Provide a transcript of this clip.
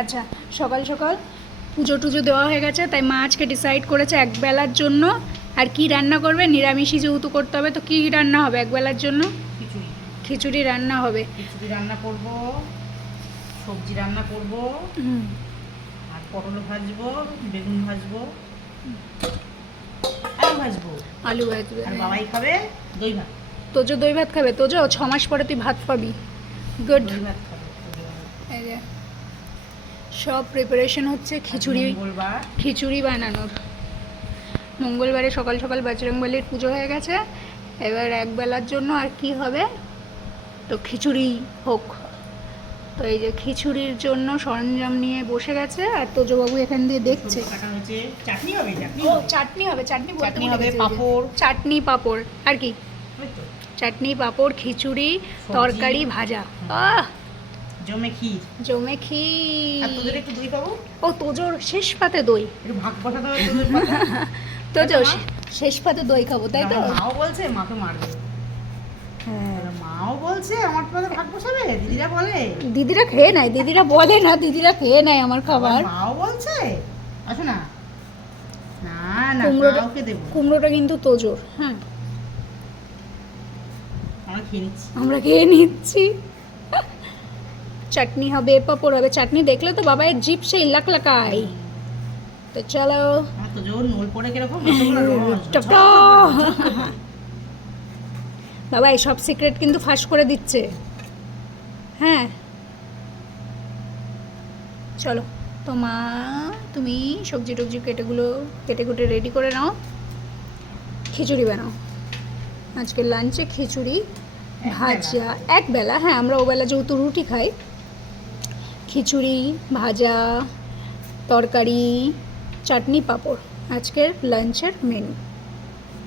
আচ্ছা, সকাল সকাল পুজো টুজো দেওয়া হয়ে গেছে, তাই মা আজকে ডিসাইড করেছে একবেলার জন্য আর কি রান্না করবে। নিরামিষই যেহেতু করতে হবে, তো কি রান্না হবে একবেলার জন্য? খিচুড়ি। খিচুড়ি রান্না হবে। খিচুড়ি রান্না করব, সবজি রান্না করব, আর পটল ভাজবো, বেগুন ভাজবো, আলু ভাজবো। আলু ভাজবে। আর বাবাই খাবে দই ভাত। তোজো দই ভাত খাবে? তোজো 6 মাস পরে তুই ভাত পাবি। গুড। দই ভাত খাবে। এই যে সব প্রিপারেশন হচ্ছে খিচুড়ি, মঙ্গলবার। খিচুড়ি বানানোর। মঙ্গলবারে সকাল সকাল বজরংবলীর পুজো হয়ে গেছে, এবার একবেলার জন্য আর কি হবে, তো খিচুড়ি হোক। তো এই যে খিচুড়ির জন্য সরঞ্জাম নিয়ে বসে গেছে, আর তোজবাবু এখান দিয়ে দেখছে। সবজি কাটা হয়েছে, চাটনি হবে, চাটনি ও হবে। চাটনি হবে, চাটনি বলতে চাটনি ভুলে হবে, গেছি। পাঁপড়। চাটনি পাঁপড় আর কি? ওই তো, চাটনি পাঁপড় খিচুড়ি সবজি। তরকারি ভাজা। আহ জমে ক্ষীর। জমে আর তোদের ক্ষীর। একটু দই পাবো, ও তোজোর শেষ পাতে দই। একটু ভাগ বসাতে হবে তোদের পাতে। তোজো মা? শেষ পাতে দই খাবো, তাই তো? আমার মাও বলছে মাকে মারবে। হ্যাঁ, মাও বলছে আমার পাতে ভাগ বসাবে, দিদিরা বলে। দিদিরা খেয়ে নেয়, দিদিরা বলে না, দিদিরা খেয়ে নেয় আমার আবার খাবার। মাও বলছে। আসো না। না না, কুমড়োটা কাউকে দেবো না। কুমড়োটা কিন্তু তোজোর। হ্যাঁ, আমরা খেয়ে নিচ্ছি। আমরা খেয়ে নিচ্ছি। চাটনি হবে, পাঁপড় হবে। চাটনি দেখলে তো বাবায়ের জিভ সেই লাকাই। তো চলো। আমার তো জোর নোল পড়ে কিরকম রসগোল্লা রস, টপ ঝপ করে পড়ে, ঝপ করে টপ। পড়ে। বাবা এই সব সিক্রেট কিন্তু ফাঁস করে দিচ্ছে। হ্যাঁ, চলো। তো মা, তুমি সবজি টবজি কেটে কুটে রেডি করে নাও, খিচুড়ি বানাও। আজকে লাঞ্চে খিচুড়ি ভাজা একবেলা। হ্যাঁ, আমরা ওবেলা যেহেতু রুটি খাই। খিচুড়ি ভাজা তরকারি চাটনি পাঁপড় আজকের লাঞ্চের মেনু।